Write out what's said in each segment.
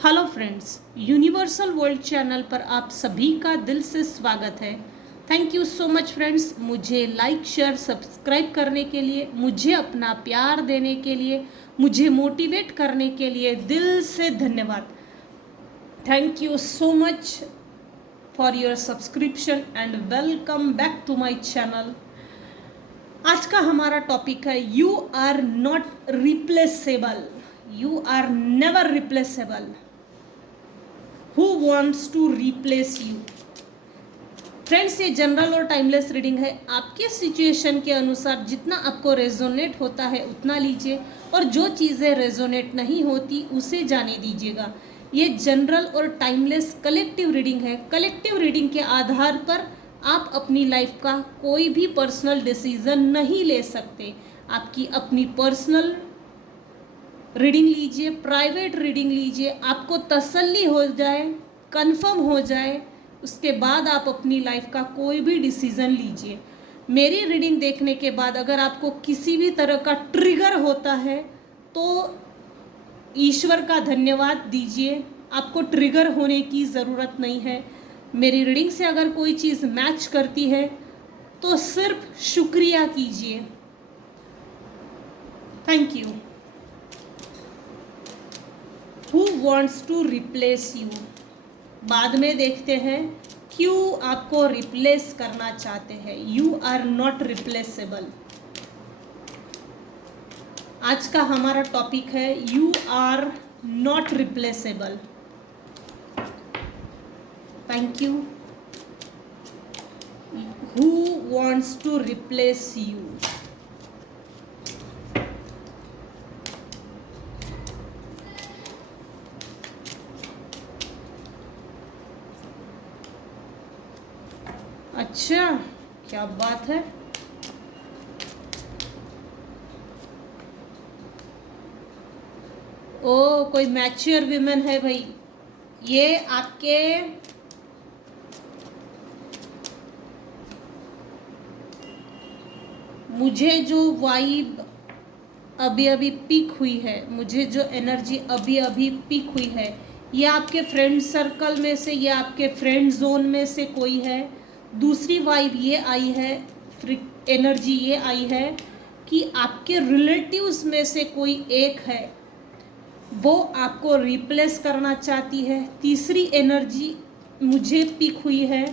Hello friends, universal world channel पर आप सभी का दिल से स्वागत है। Thank you so much friends, मुझे लाइक शेयर सब्सक्राइब करने के लिए, मुझे अपना प्यार देने के लिए, मुझे मोटिवेट करने के लिए दिल से धन्यवाद। Thank you so much for your subscription and welcome back to my channel. आज का हमारा टॉपिक है you are not replaceable, you are never replaceable. Who wants to replace you? Friends, ये जनरल और टाइमलेस रीडिंग है। आपके situation के अनुसार जितना आपको रेजोनेट होता है उतना लीजिए, और जो चीज़ें रेजोनेट नहीं होती उसे जाने दीजिएगा। ये जनरल और टाइमलेस कलेक्टिव रीडिंग है। कलेक्टिव रीडिंग के आधार पर आप अपनी लाइफ का कोई भी पर्सनल डिसीजन नहीं ले सकते। आपकी अपनी पर्सनल रीडिंग लीजिए, प्राइवेट रीडिंग लीजिए, आपको तसल्ली हो जाए, कंफर्म हो जाए, उसके बाद आप अपनी लाइफ का कोई भी डिसीज़न लीजिए। मेरी रीडिंग देखने के बाद अगर आपको किसी भी तरह का ट्रिगर होता है तो ईश्वर का धन्यवाद दीजिए, आपको ट्रिगर होने की ज़रूरत नहीं है। मेरी रीडिंग से अगर कोई चीज़ मैच करती है तो सिर्फ शुक्रिया कीजिए। Thank you. Who wants to replace you? बाद में देखते हैं क्यों आपको रिप्लेस करना चाहते हैं। You are not replaceable. आज का हमारा टॉपिक है you are not replaceable. Thank you. Who wants to replace you? अच्छा, क्या बात है। ओ, कोई मैच्योर विमेन है भाई। ये आपके मुझे जो वाइब अभी अभी पीक हुई है, मुझे जो एनर्जी अभी अभी पीक हुई है, ये आपके फ्रेंड सर्कल में से, ये आपके फ्रेंड जोन में से कोई है। दूसरी वाइब ये आई है, एनर्जी ये आई है कि आपके रिलेटिव्स में से कोई एक है, वो आपको रिप्लेस करना चाहती है। तीसरी एनर्जी मुझे पिक हुई है,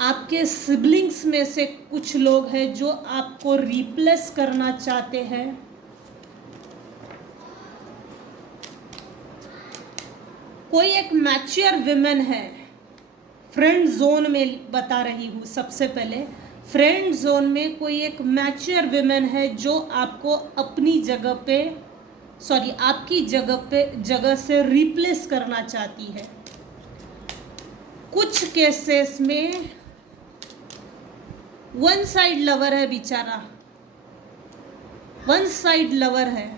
आपके सिबलिंग्स में से कुछ लोग हैं जो आपको रिप्लेस करना चाहते हैं। कोई एक मैच्योर विमेन है, फ्रेंड जोन में बता रही हूँ। सबसे पहले फ्रेंड जोन में कोई एक मैच्योर विमेन है जो आपको अपनी जगह पे, सॉरी, आपकी जगह से रिप्लेस करना चाहती है। कुछ केसेस में वन साइड लवर है बेचारा, वन साइड लवर है।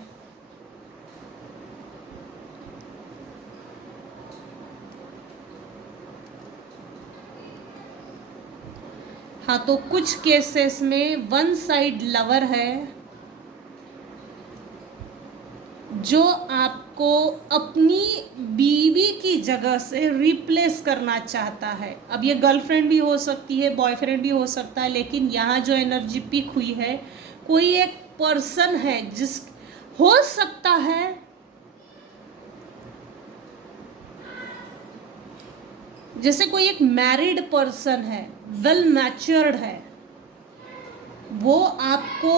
हाँ, तो कुछ केसेस में वन साइड लवर है जो आपको अपनी बीवी की जगह से रिप्लेस करना चाहता है। अब ये गर्लफ्रेंड भी हो सकती है, बॉयफ्रेंड भी हो सकता है, लेकिन यहाँ जो एनर्जी पिक हुई है, कोई एक पर्सन है जिस हो सकता है जैसे कोई एक मैरिड पर्सन है, वेल मैच्योर्ड है, वो आपको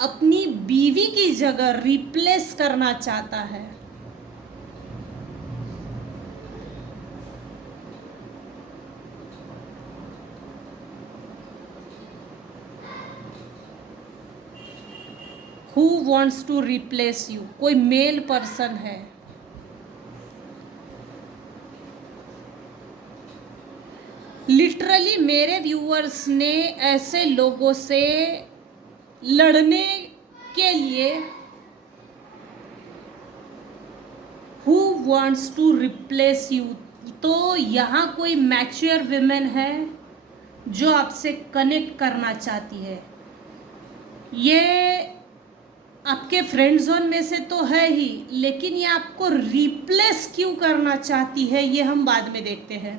अपनी बीवी की जगह रिप्लेस करना चाहता है। Who wants to replace you? कोई मेल पर्सन है। लिटरली मेरे व्यूअर्स ने ऐसे लोगों से लड़ने के लिए Who wants to replace you? तो यहाँ कोई मैच्योर विमेन है जो आपसे कनेक्ट करना चाहती है। ये आपके फ्रेंड जोन में से तो है ही, लेकिन ये आपको रिप्लेस क्यों करना चाहती है ये हम बाद में देखते हैं।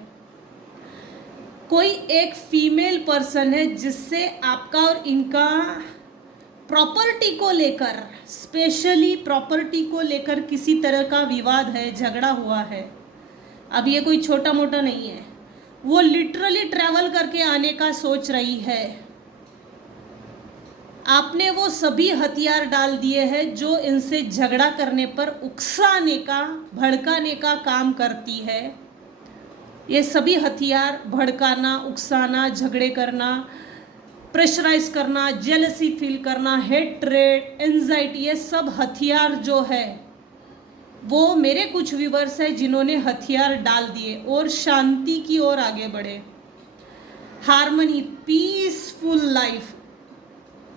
कोई एक फीमेल पर्सन है जिससे आपका और इनका प्रॉपर्टी को लेकर, स्पेशली प्रॉपर्टी को लेकर किसी तरह का विवाद है, झगड़ा हुआ है। अब ये कोई छोटा मोटा नहीं है, वो लिटरली ट्रैवल करके आने का सोच रही है। आपने वो सभी हथियार डाल दिए हैं जो इनसे झगड़ा करने पर उकसाने का, भड़काने का काम करती है। ये सभी हथियार, भड़काना, उकसाना, झगड़े करना, प्रेशराइज करना, जेलसी फील करना, हेट्रेड, एंजाइटी, ये सब हथियार जो है वो मेरे कुछ व्यूवर्स हैं जिन्होंने हथियार डाल दिए और शांति की ओर आगे बढ़े, harmony, peaceful life,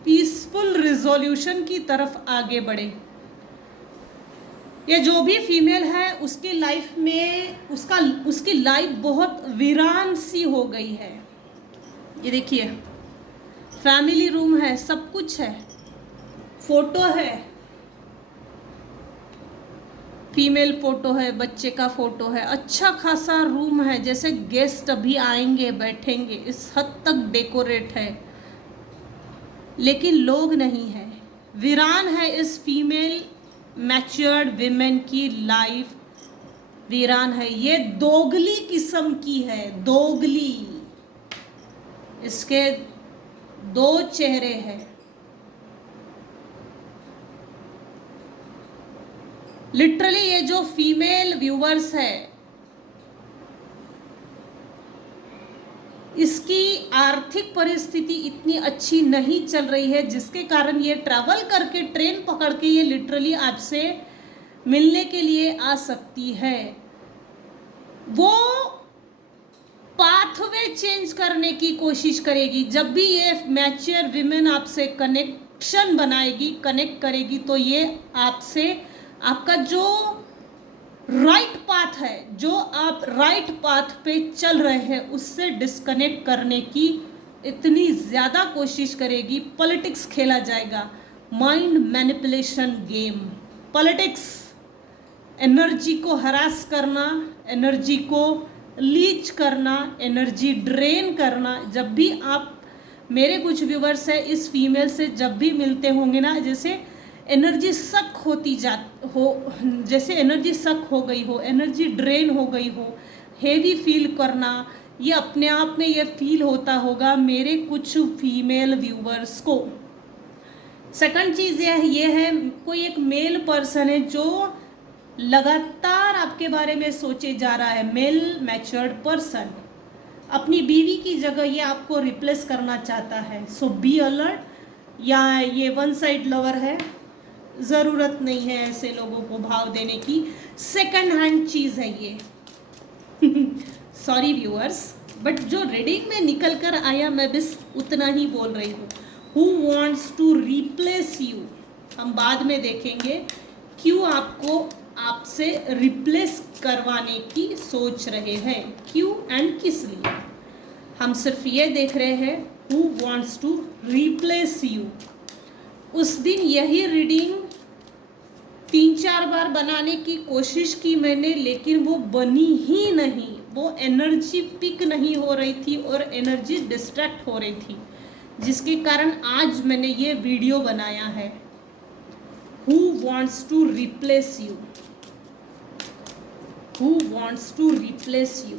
peaceful resolution की तरफ आगे बढ़े। ये जो भी फीमेल है उसकी लाइफ में उसकी लाइफ बहुत वीरान सी हो गई है। ये देखिए, फैमिली रूम है, सब कुछ है, फोटो है, फीमेल फोटो है, बच्चे का फोटो है, अच्छा खासा रूम है, जैसे गेस्ट अभी आएंगे बैठेंगे, इस हद तक डेकोरेट है, लेकिन लोग नहीं है। वीरान है इस फीमेल मैच्योर्ड विमेन की लाइफ, वीरान है। ये दोगली किस्म की है, दोगली, इसके दो चेहरे हैं। लिटरली ये जो फीमेल व्यूवर्स है इसकी आर्थिक परिस्थिति इतनी अच्छी नहीं चल रही है, जिसके कारण ये ट्रैवल करके, ट्रेन पकड़ के ये लिटरली आपसे मिलने के लिए आ सकती है। वो पाथवे चेंज करने की कोशिश करेगी। जब भी ये मैच्योर विमेन आपसे कनेक्शन बनाएगी, कनेक्ट करेगी, तो ये आपसे, आपका जो राइट पाथ है, जो आप राइट पाथ पे चल रहे हैं, उससे डिस्कनेक्ट करने की इतनी ज़्यादा कोशिश करेगी। पॉलिटिक्स खेला जाएगा, mind manipulation game, politics, energy को हरास करना, एनर्जी को लीच करना, एनर्जी ड्रेन करना। जब भी आप, मेरे कुछ व्यूवर्स है इस फीमेल से जब भी मिलते होंगे ना, जैसे एनर्जी सक होती हो, जैसे एनर्जी सक हो गई हो, एनर्जी ड्रेन हो गई हो, हेवी फील करना, ये अपने आप में ये फील होता होगा मेरे कुछ फीमेल व्यूवर्स को। सेकंड चीज़ ये है, कोई एक मेल पर्सन है जो लगातार आपके बारे में सोचे जा रहा है, मेल मैच्योर्ड पर्सन, अपनी बीवी की जगह ये आपको रिप्लेस करना चाहता है। सो बी अलर्ट। या ये वन साइड लवर है, ज़रूरत नहीं है ऐसे लोगों को भाव देने की, सेकंड हैंड चीज़ है ये। सॉरी व्यूअर्स, बट जो रीडिंग में निकल कर आया मैं बस उतना ही बोल रही हूँ। Who wants to replace you, हम बाद में देखेंगे क्यों आपको आपसे रिप्लेस करवाने की सोच रहे हैं, क्यों एंड किस लिए। हम सिर्फ ये देख रहे हैं who wants to replace you. उस दिन यही रीडिंग 3-4 बार बनाने की कोशिश की मैंने, लेकिन वो बनी ही नहीं, वो एनर्जी पिक नहीं हो रही थी और एनर्जी डिस्ट्रैक्ट हो रही थी, जिसके कारण आज मैंने ये वीडियो बनाया है। Who wants to replace you, who wants to replace you.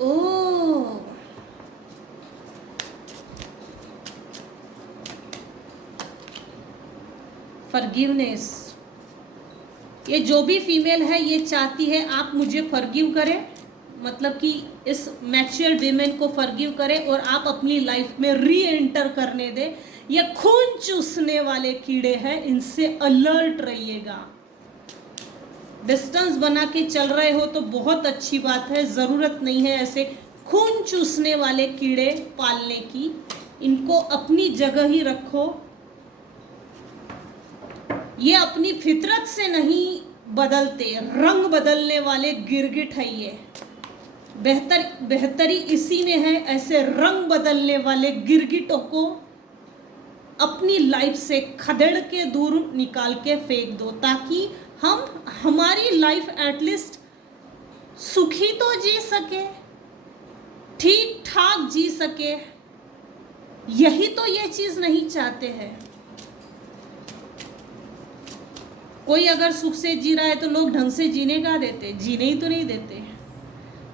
Oh, forgiveness. ये जो भी फीमेल है ये चाहती है आप मुझे फॉरगिव करें, मतलब कि इस मैच्योर्ड विमेन को फॉरगिव करें और आप अपनी लाइफ में री एंटर करने दें। ये खून चूसने वाले कीड़े हैं, इनसे अलर्ट रहिएगा। डिस्टेंस बना के चल रहे हो तो बहुत अच्छी बात है, ज़रूरत नहीं है ऐसे खून चूसने वाले कीड़े पालने की, इनको अपनी जगह ही रखो। ये अपनी फितरत से नहीं बदलते, रंग बदलने वाले गिरगिट है ये। बेहतरी इसी में है, ऐसे रंग बदलने वाले गिरगिटों को अपनी लाइफ से खदेड़ के दूर निकाल के फेंक दो, ताकि हम हमारी लाइफ एटलीस्ट सुखी तो जी सके, ठीक ठाक जी सके। यही तो ये चीज नहीं चाहते हैं। कोई अगर सुख से जी रहा है तो लोग ढंग से जीने का देते, जीने ही तो नहीं देते।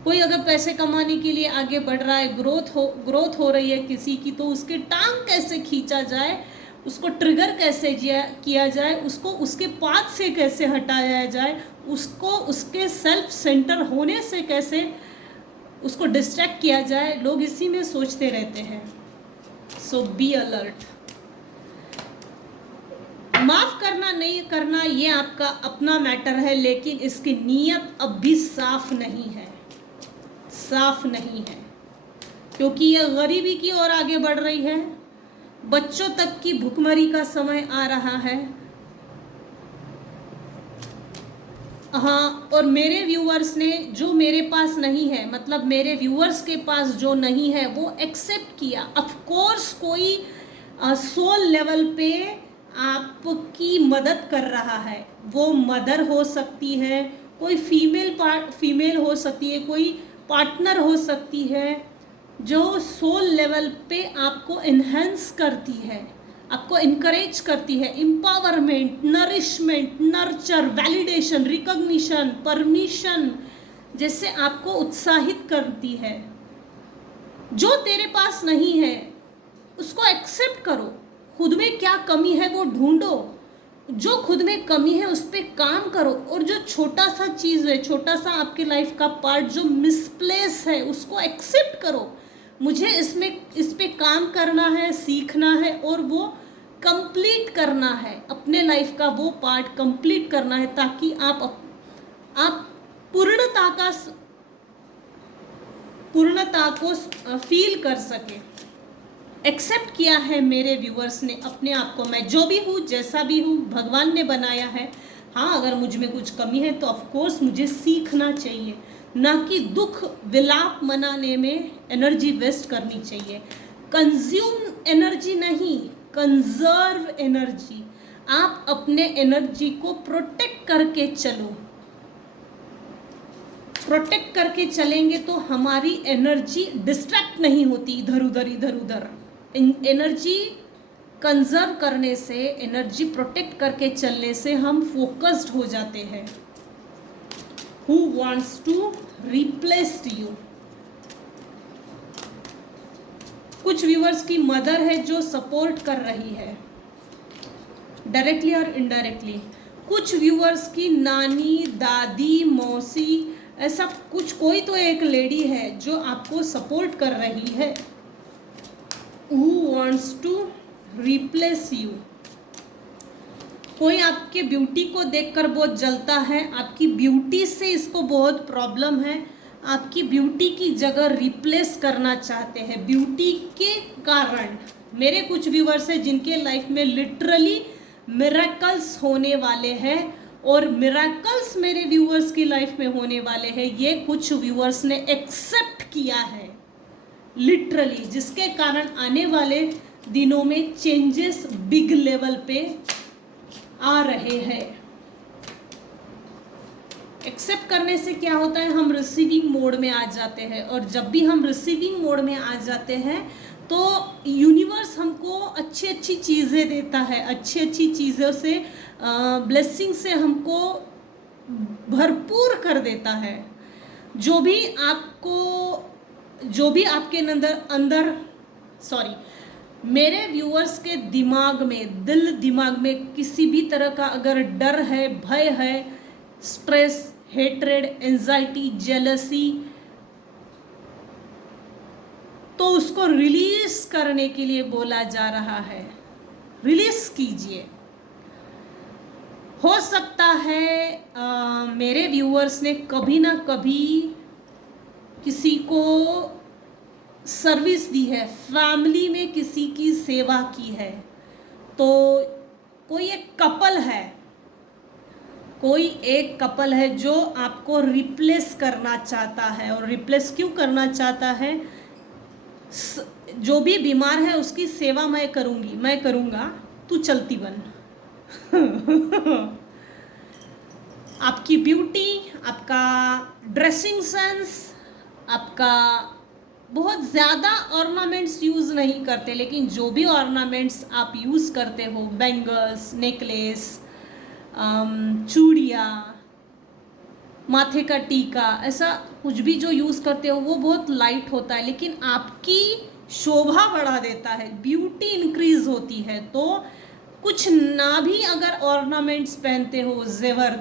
कोई अगर पैसे कमाने के लिए आगे बढ़ रहा है, ग्रोथ हो रही है किसी की, तो उसके टांग कैसे खींचा जाए, उसको ट्रिगर कैसे किया जाए, उसको उसके पाथ से कैसे हटाया जाए, उसको उसके सेल्फ सेंटर होने से कैसे उसको डिस्ट्रैक्ट किया जाए, लोग इसी में सोचते रहते हैं। सो बी अलर्ट। माफ करना नहीं करना ये आपका अपना मैटर है, लेकिन इसकी नीयत अब भी साफ नहीं है, साफ नहीं है, क्योंकि यह गरीबी की ओर आगे बढ़ रही है। बच्चों तक की भुखमरी का समय आ रहा है। हाँ, और मेरे व्यूअर्स ने, जो मेरे पास नहीं है, मतलब मेरे व्यूअर्स के पास जो नहीं है, वो एक्सेप्ट किया। ऑफ कोर्स कोई सोल लेवल पे आपकी मदद कर रहा है, वो मदर हो सकती है, कोई फीमेल हो सकती है, कोई पार्टनर हो सकती है, जो सोल लेवल पे आपको इन्हेंस करती है, आपको इनकरेज करती है। Empowerment, nourishment, nurture, validation, recognition, permission जैसे आपको उत्साहित करती है। जो तेरे पास नहीं है उसको एक्सेप्ट करो। खुद में क्या कमी है वो ढूंढो, जो खुद में कमी है उस पर काम करो, और जो छोटा सा चीज़ है, छोटा सा आपके लाइफ का पार्ट जो मिसप्लेस है, उसको एक्सेप्ट करो। मुझे इस पे काम करना है, सीखना है, और वो कंप्लीट करना है, अपने लाइफ का वो पार्ट कंप्लीट करना है, ताकि आप पूर्णता को फील कर सके। एक्सेप्ट किया है मेरे व्यूअर्स ने अपने आप को, मैं जो भी हूँ, जैसा भी हूँ, भगवान ने बनाया है। हाँ, अगर मुझ में कुछ कमी है तो ऑफ कोर्स मुझे सीखना चाहिए, ना कि दुख विलाप मनाने में एनर्जी वेस्ट करनी चाहिए। कंज्यूम एनर्जी नहीं, कंजर्व एनर्जी। आप अपने एनर्जी को प्रोटेक्ट करके चलो। प्रोटेक्ट करके चलेंगे तो हमारी एनर्जी डिस्ट्रैक्ट नहीं होती इधर उधर। एनर्जी कंजर्व करने से, एनर्जी प्रोटेक्ट करके चलने से हम फोकस्ड हो जाते हैं। Who wants to replace you? कुछ व्यूअर्स की मदर है जो सपोर्ट कर रही है, डायरेक्टली और इनडायरेक्टली। कुछ व्यूअर्स की नानी, दादी, मौसी, ऐसा कुछ, कोई तो एक लेडी है जो आपको सपोर्ट कर रही है। Who wants to replace you? कोई आपके ब्यूटी को देखकर बहुत जलता है, आपकी ब्यूटी से इसको बहुत प्रॉब्लम है, आपकी ब्यूटी की जगह रिप्लेस करना चाहते हैं ब्यूटी के कारण। मेरे कुछ व्यूअर्स हैं जिनके लाइफ में लिटरली मिरेकल्स होने वाले हैं, और मिरेकल्स मेरे व्यूअर्स की लाइफ में होने वाले हैं। ये कुछ व्यूअर्स ने एक्सेप्ट किया है लिटरली, जिसके कारण आने वाले दिनों में चेंजेस बिग लेवल पे आ रहे हैं। एक्सेप्ट करने से क्या होता है, हम रिसीविंग मोड में आ जाते हैं, और जब भी हम रिसीविंग मोड में आ जाते हैं तो यूनिवर्स हमको अच्छी अच्छी चीज़ें देता है, अच्छी अच्छी चीज़ों से, ब्लेसिंग से हमको भरपूर कर देता है। जो भी आपके अंदर मेरे व्यूअर्स के दिमाग में किसी भी तरह का अगर डर है, भय है, स्ट्रेस, हेट्रेड, एंजाइटी, जेलसी, तो उसको रिलीज करने के लिए बोला जा रहा है। रिलीज कीजिए। हो सकता है मेरे व्यूअर्स ने कभी ना कभी किसी को सर्विस दी है, फैमिली में किसी की सेवा की है, तो कोई एक कपल है, कोई एक कपल है जो आपको रिप्लेस करना चाहता है, और रिप्लेस क्यों करना चाहता है? जो भी बीमार है उसकी सेवा मैं करूंगी, मैं करूंगा, तू चलती बन। आपकी ब्यूटी, आपका ड्रेसिंग सेंस, आपका बहुत ज़्यादा ऑर्नामेंट्स यूज़ नहीं करते, लेकिन जो भी ऑर्नामेंट्स आप यूज़ करते हो, बैंगल्स, नेकलेस, चूड़ियाँ, माथे का टीका, ऐसा कुछ भी जो यूज़ करते हो वो बहुत लाइट होता है, लेकिन आपकी शोभा बढ़ा देता है, ब्यूटी इंक्रीज होती है। तो कुछ ना भी अगर ऑर्नामेंट्स पहनते हो, जेवर,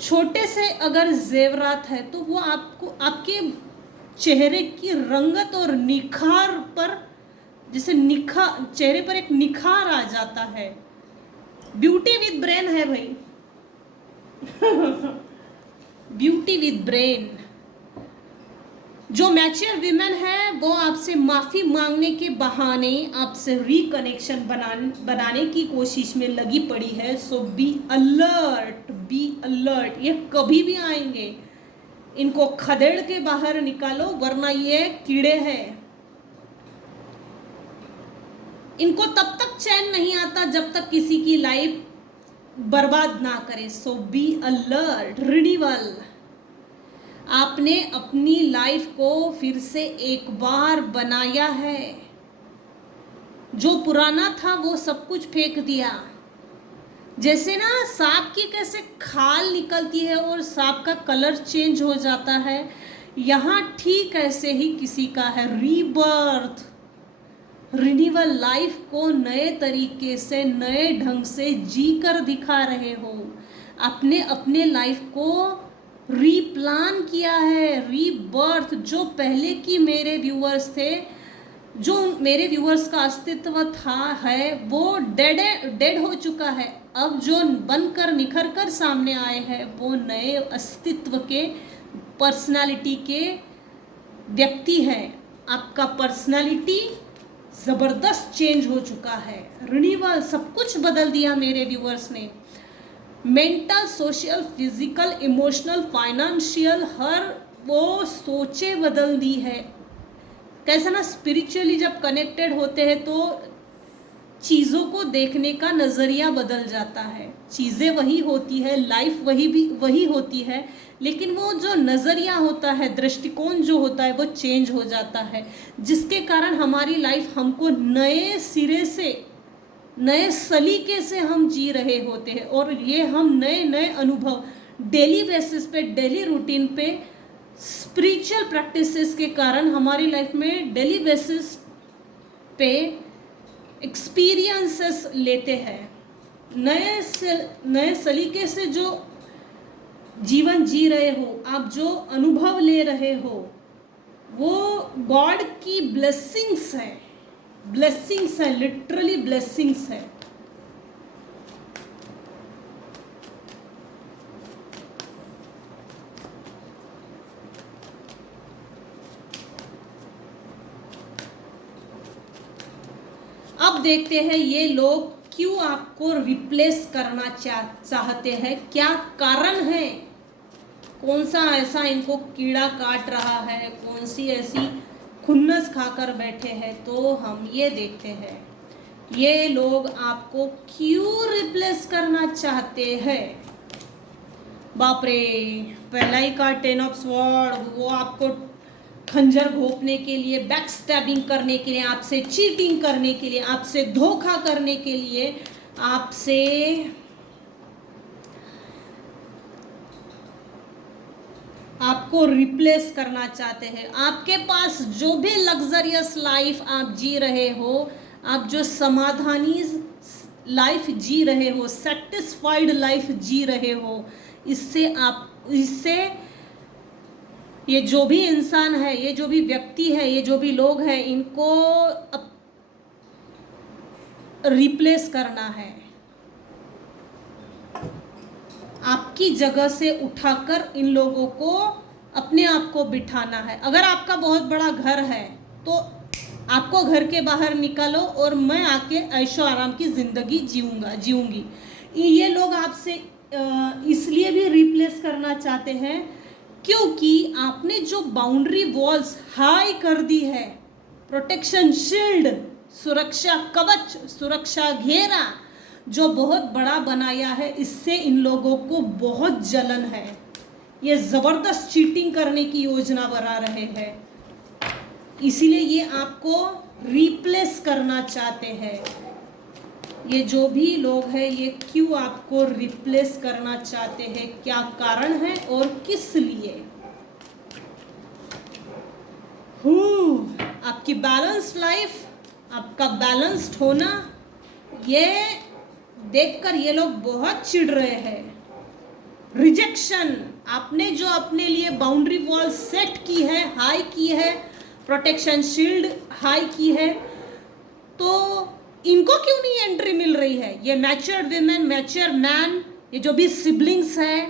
छोटे से अगर जेवरात है, तो वो आपको आपके चेहरे की रंगत और निखार पर, जैसे चेहरे पर एक निखार आ जाता है। ब्यूटी विद ब्रेन है भाई। Beauty with brain. जो मैच्योर विमेन है वो आपसे माफ़ी मांगने के बहाने आपसे रिकनेक्शन बनाने की कोशिश में लगी पड़ी है। सो बी अलर्ट, बी अलर्ट। ये कभी भी आएंगे, इनको खदेड़ के बाहर निकालो, वरना ये कीड़े हैं। इनको तब तक चैन नहीं आता जब तक किसी की लाइफ बर्बाद ना करे। सो बी अलर्ट, रिन्यूअल। आपने अपनी लाइफ को फिर से एक बार बनाया है। जो पुराना था वो सब कुछ फेंक दिया। जैसे ना सांप की कैसे खाल निकलती है और सांप का कलर चेंज हो जाता है, यहाँ ठीक ऐसे ही किसी का है रीबर्थ, रिन्यूअल। लाइफ को नए तरीके से, नए ढंग से जी कर दिखा रहे हो। आपने अपने लाइफ को रीप्लान किया है, रीबर्थ। जो पहले की मेरे व्यूअर्स थे, जो मेरे व्यूअर्स का अस्तित्व था है, वो डेड हो चुका है। अब जो बनकर निखर कर सामने आए हैं वो नए अस्तित्व के, पर्सनालिटी के व्यक्ति हैं। आपका पर्सनालिटी ज़बरदस्त चेंज हो चुका है, रिन्यूअल, सब कुछ बदल दिया मेरे व्यूअर्स ने। Mental, social, physical, emotional, financial, हर वो सोचें बदल दी है। कैसा ना, स्पिरिचुअली जब कनेक्टेड होते हैं तो चीज़ों को देखने का नज़रिया बदल जाता है। चीज़ें वही होती है, लाइफ वही होती है, लेकिन वो जो नज़रिया होता है, दृष्टिकोण जो होता है, वो चेंज हो जाता है, जिसके कारण हमारी लाइफ हमको नए सिरे से, नए सलीके से हम जी रहे होते हैं। और ये हम नए नए अनुभव डेली बेसिस पे, डेली रूटीन पे, स्पिरिचुअल प्रैक्टिसेस के कारण हमारी लाइफ में डेली बेसिस पे एक्सपीरियंसेस लेते हैं। नए सलीके से जो जीवन जी रहे हो, आप जो अनुभव ले रहे हो, वो गॉड की ब्लेसिंग्स है, ब्लेसिंग्स है, लिटरली ब्लेसिंग्स है। अब देखते हैं ये लोग क्यों आपको रिप्लेस करना चाहते हैं, क्या कारण है, कौन सा ऐसा इनको कीड़ा काट रहा है, कौन सी ऐसी खुन्नस खाकर बैठे हैं। तो हम ये देखते हैं ये लोग आपको क्यों रिप्लेस करना चाहते हैं। बाप रे, पहला ही कार्ड 10 ऑफ स्वॉर्ड, वो आपको खंजर घोंपने के लिए, बैक स्टैबिंग करने के लिए, आपसे चीटिंग करने के लिए, आपसे धोखा करने के लिए, आपको रिप्लेस करना चाहते हैं। आपके पास जो भी लग्जरियस लाइफ आप जी रहे हो, आप जो समाधानी लाइफ जी रहे हो, सेटिस्फाइड लाइफ जी रहे हो, इससे ये जो भी इंसान है, ये जो भी व्यक्ति है, ये जो भी लोग हैं, इनको रिप्लेस करना है। आपकी जगह से उठाकर इन लोगों को अपने आप को बिठाना है। अगर आपका बहुत बड़ा घर है तो आपको घर के बाहर निकालो और मैं आके ऐशो आराम की ज़िंदगी जीऊंगी। ये लोग आपसे इसलिए भी रिप्लेस करना चाहते हैं क्योंकि आपने जो बाउंड्री वॉल्स हाई कर दी है, प्रोटेक्शन शील्ड, सुरक्षा कवच, सुरक्षा घेरा जो बहुत बड़ा बनाया है, इससे इन लोगों को बहुत जलन है। ये जबरदस्त चीटिंग करने की योजना बना रहे हैं, इसीलिए ये आपको रिप्लेस करना चाहते हैं। ये जो भी लोग हैं ये क्यों आपको रिप्लेस करना चाहते हैं, क्या कारण है और किस लिए? आपकी बैलेंस्ड लाइफ, आपका बैलेंस्ड होना, ये देखकर ये लोग बहुत चिढ़ रहे हैं। रिजेक्शन, आपने जो अपने लिए बाउंड्री वॉल सेट की है, हाई की है, प्रोटेक्शन शील्ड हाई की है, तो इनको क्यों नहीं एंट्री मिल रही है? ये मैच्योर्ड विमेन, मैच्योर मैन, ये जो भी सिबलिंग्स है,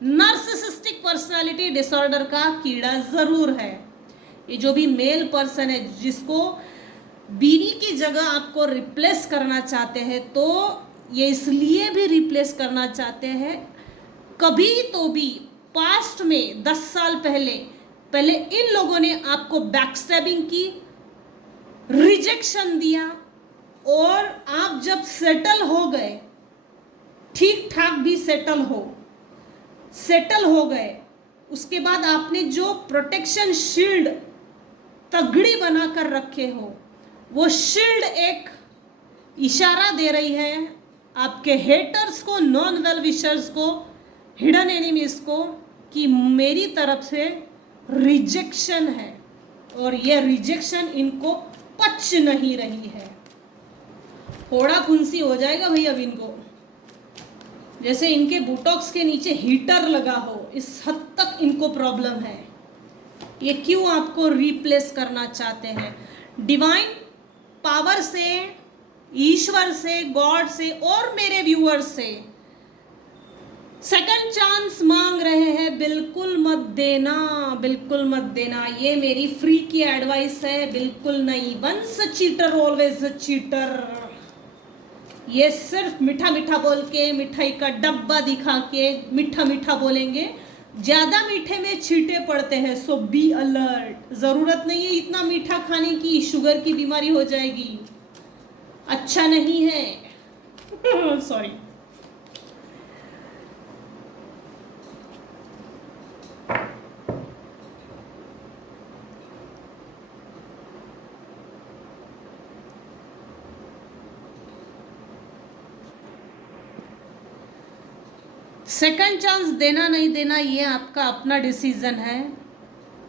नार्सिसिस्टिक पर्सनालिटी डिसऑर्डर का कीड़ा जरूर है। ये जो भी मेल पर्सन है जिसको बीवी की जगह आपको रिप्लेस करना चाहते हैं, तो ये इसलिए भी रिप्लेस करना चाहते हैं, कभी तो भी पास्ट में 10 साल पहले इन लोगों ने आपको बैकस्टैबिंग की, रिजेक्शन दिया, और आप जब सेटल हो गए, ठीक ठाक भी सेटल हो गए, उसके बाद आपने जो प्रोटेक्शन शील्ड तगड़ी बनाकर रखे हो, वो शील्ड एक इशारा दे रही है आपके हेटर्स को, नॉन वेल विशर्स को, हिडन एनिमीज को, कि मेरी तरफ से रिजेक्शन है और ये रिजेक्शन इनको पच नहीं रही है। फोड़ा फुंसी हो जाएगा भाई अब इनको, जैसे इनके बुटॉक्स के नीचे हीटर लगा हो, इस हद तक इनको प्रॉब्लम है। ये क्यों आपको रिप्लेस करना चाहते हैं? डिवाइन पावर से, ईश्वर से, गॉड से और मेरे व्यूअर्स से सेकंड चांस मांग रहे हैं। बिल्कुल मत देना, बिल्कुल मत देना, ये मेरी फ्री की एडवाइस है, बिल्कुल नहीं। Once a cheater always a cheater. ये सिर्फ मीठा मीठा बोल के, मिठाई का डब्बा दिखा के मीठा मीठा बोलेंगे, ज्यादा मीठे में छींटे पड़ते हैं, सो बी अलर्ट। जरूरत नहीं है इतना मीठा खाने की, शुगर की बीमारी हो जाएगी, अच्छा नहीं है। सॉरी। सेकंड चांस देना नहीं देना ये आपका अपना डिसीजन है,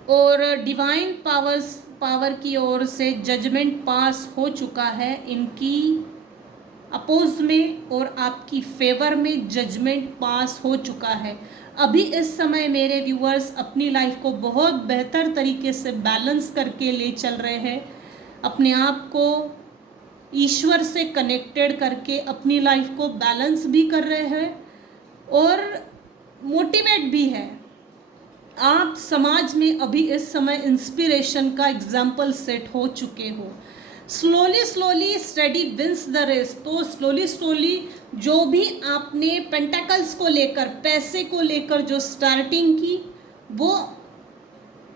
और डिवाइन पावर की ओर से जजमेंट पास हो चुका है इनकी अपोज में, और आपकी फेवर में जजमेंट पास हो चुका है। अभी इस समय मेरे व्यूअर्स अपनी लाइफ को बहुत बेहतर तरीके से बैलेंस करके ले चल रहे हैं, अपने आप को ईश्वर से कनेक्टेड करके अपनी लाइफ को बैलेंस भी कर रहे हैं और मोटिवेट भी है। आप समाज में अभी इस समय इंस्पिरेशन का एग्जाम्पल सेट हो चुके हो। Slowly study wins the race. तो स्लोली जो भी आपने पेंटाकल्स को लेकर, पैसे को लेकर जो स्टार्टिंग की, वो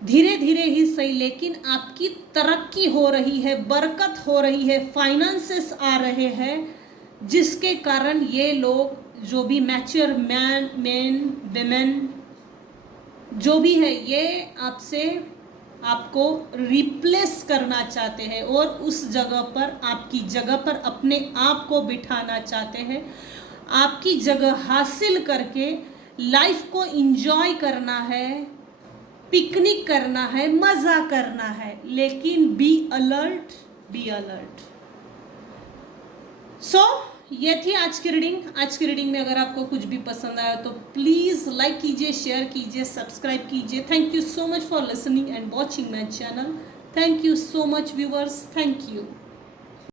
धीरे धीरे ही सही, लेकिन आपकी तरक्की हो रही है, बरकत हो रही है, फाइनेंसेस आ रहे हैं, जिसके कारण ये लोग जो भी मैच्योर मैन, विमेन जो भी है, ये आपको रिप्लेस करना चाहते हैं और उस जगह पर, आपकी जगह पर अपने आप को बिठाना चाहते हैं। आपकी जगह हासिल करके लाइफ को एंजॉय करना है, पिकनिक करना है, मज़ा करना है, लेकिन बी अलर्ट, बी अलर्ट। सो ये थी आज की रीडिंग। आज की रीडिंग में अगर आपको कुछ भी पसंद आया तो प्लीज़ लाइक कीजिए, शेयर कीजिए, सब्सक्राइब कीजिए। Thank you so much for listening and watching my channel. Thank you so much viewers, thank you.